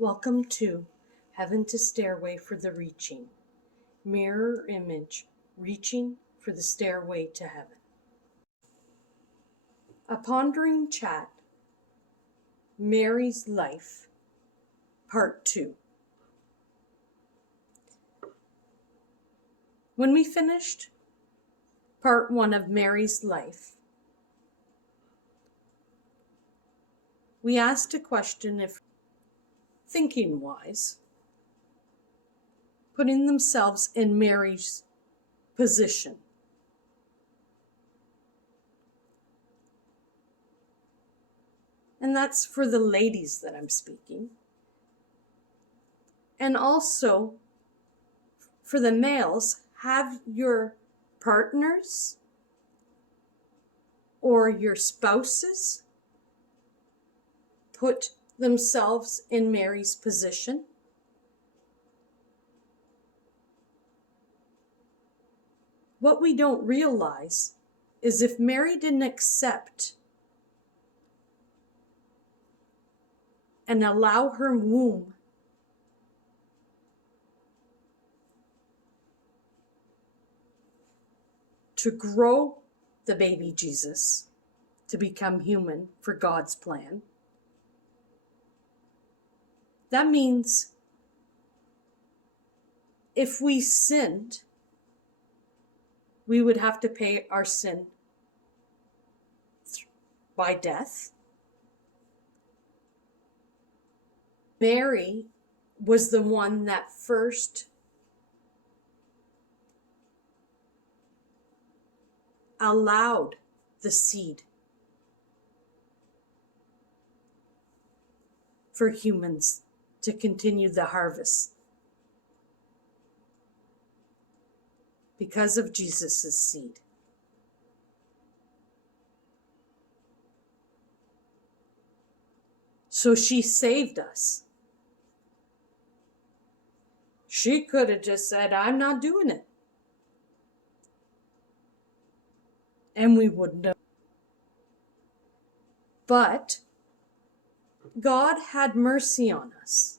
Welcome to Heaven to Stairway for the Reaching. Mirror image, reaching for the stairway to heaven. A Pondering Chat, Mary's Life, Part 2. When we finished Part 1 of Mary's life, we asked a question if thinking-wise, putting themselves in Mary's position. And that's for the ladies that I'm speaking. And also, for the males, have your partners or your spouses put themselves in Mary's position. What we don't realize is if Mary didn't accept and allow her womb to grow the baby Jesus to become human for God's plan, that means if we sinned, we would have to pay our sin by death. Mary was the one that first allowed the seed for humans to continue the harvest because of Jesus' seed. So she saved us. She could have just said, I'm not doing it. And we wouldn't have. But God had mercy on us.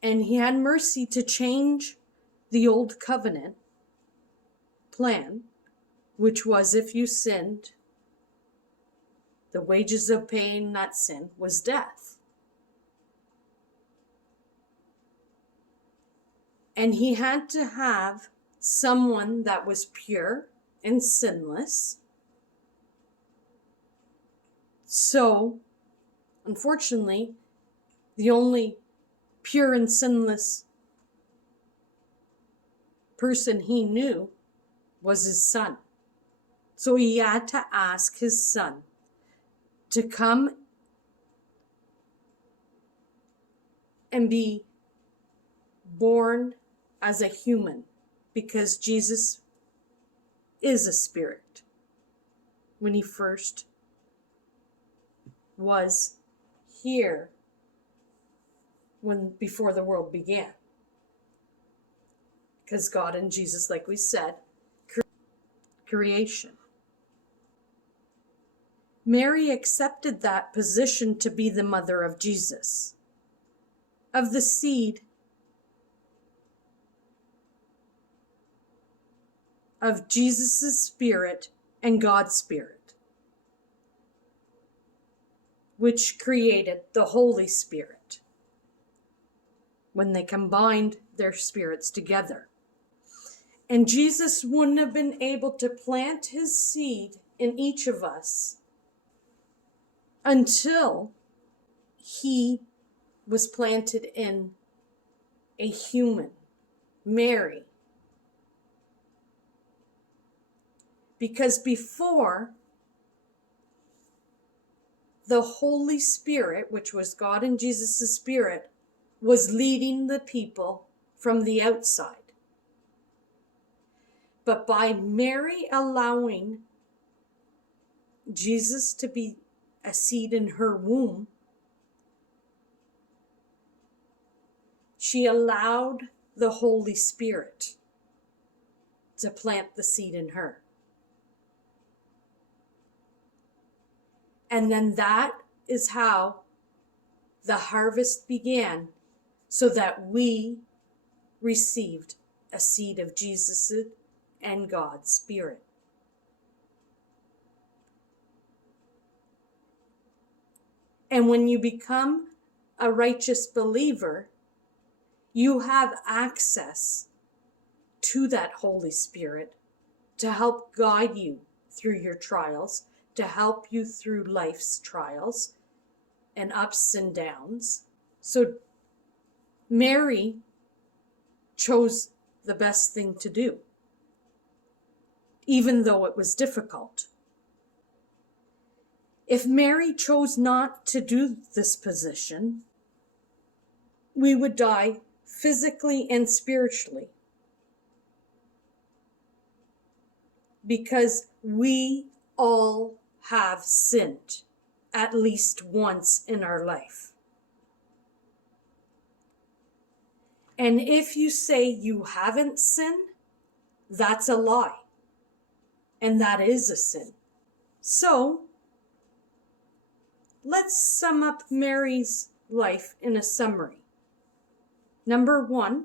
And he had mercy to change the old covenant plan, which was if you sinned, the wages of paying that sin was death. And he had to have someone that was pure and sinless. So, unfortunately, the only pure and sinless person he knew was his son. So he had to ask his son to come and be born as a human, because Jesus is a spirit when he first was here before the world began. Because God and Jesus, like we said, creation. Mary accepted that position to be the mother of Jesus, of the seed of Jesus' spirit and God's spirit, which created the Holy Spirit when they combined their spirits together. And Jesus wouldn't have been able to plant his seed in each of us until he was planted in a human, Mary. Because before, the Holy Spirit, which was God and Jesus' spirit, was leading the people from the outside. But by Mary allowing Jesus to be a seed in her womb, she allowed the Holy Spirit to plant the seed in her. And then that is how the harvest began, so that we received a seed of Jesus and God's Spirit. And when you become a righteous believer, you have access to that Holy Spirit to help guide you through your trials, to help you through life's trials and ups and downs. So Mary chose the best thing to do, even though it was difficult. If Mary chose not to do this position, we would die physically and spiritually, because we all have sinned at least once in our life. And if you say you haven't sinned, that's a lie. And that is a sin. So, let's sum up Mary's life in a summary. Number 1,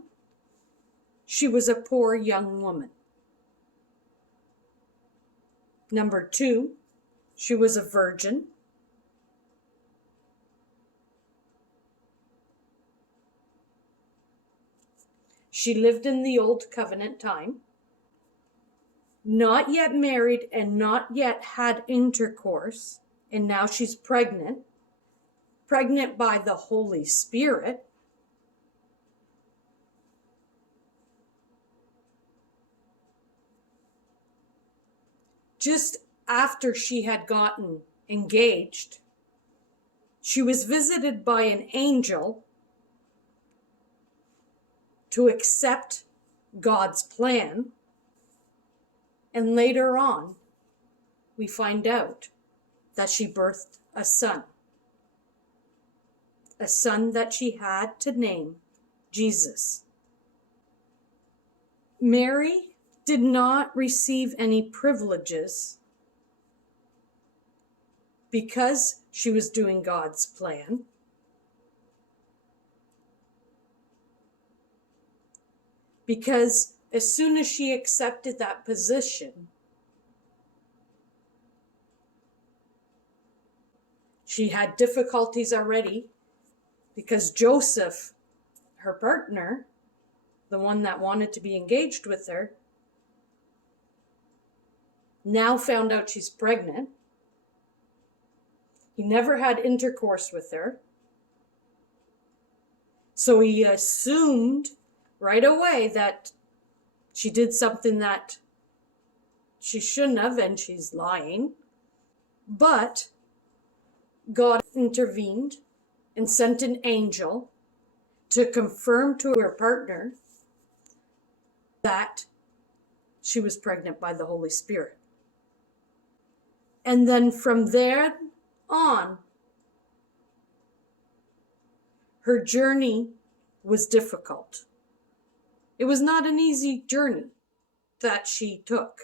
she was a poor young woman. Number 2, she was a virgin. She lived in the Old Covenant time, not yet married and not yet had intercourse, and now she's pregnant by the Holy Spirit. Just after she had gotten engaged, she was visited by an angel to accept God's plan. And later on, we find out that she birthed a son that she had to name Jesus. Mary did not receive any privileges because she was doing God's plan. Because as soon as she accepted that position, she had difficulties already, because Joseph, her partner, the one that wanted to be engaged with her, now found out she's pregnant. He never had intercourse with her. So he assumed right away that she did something that she shouldn't have, and she's lying. But God intervened and sent an angel to confirm to her partner that she was pregnant by the Holy Spirit. And then from there on, her journey was difficult. It was not an easy journey that she took.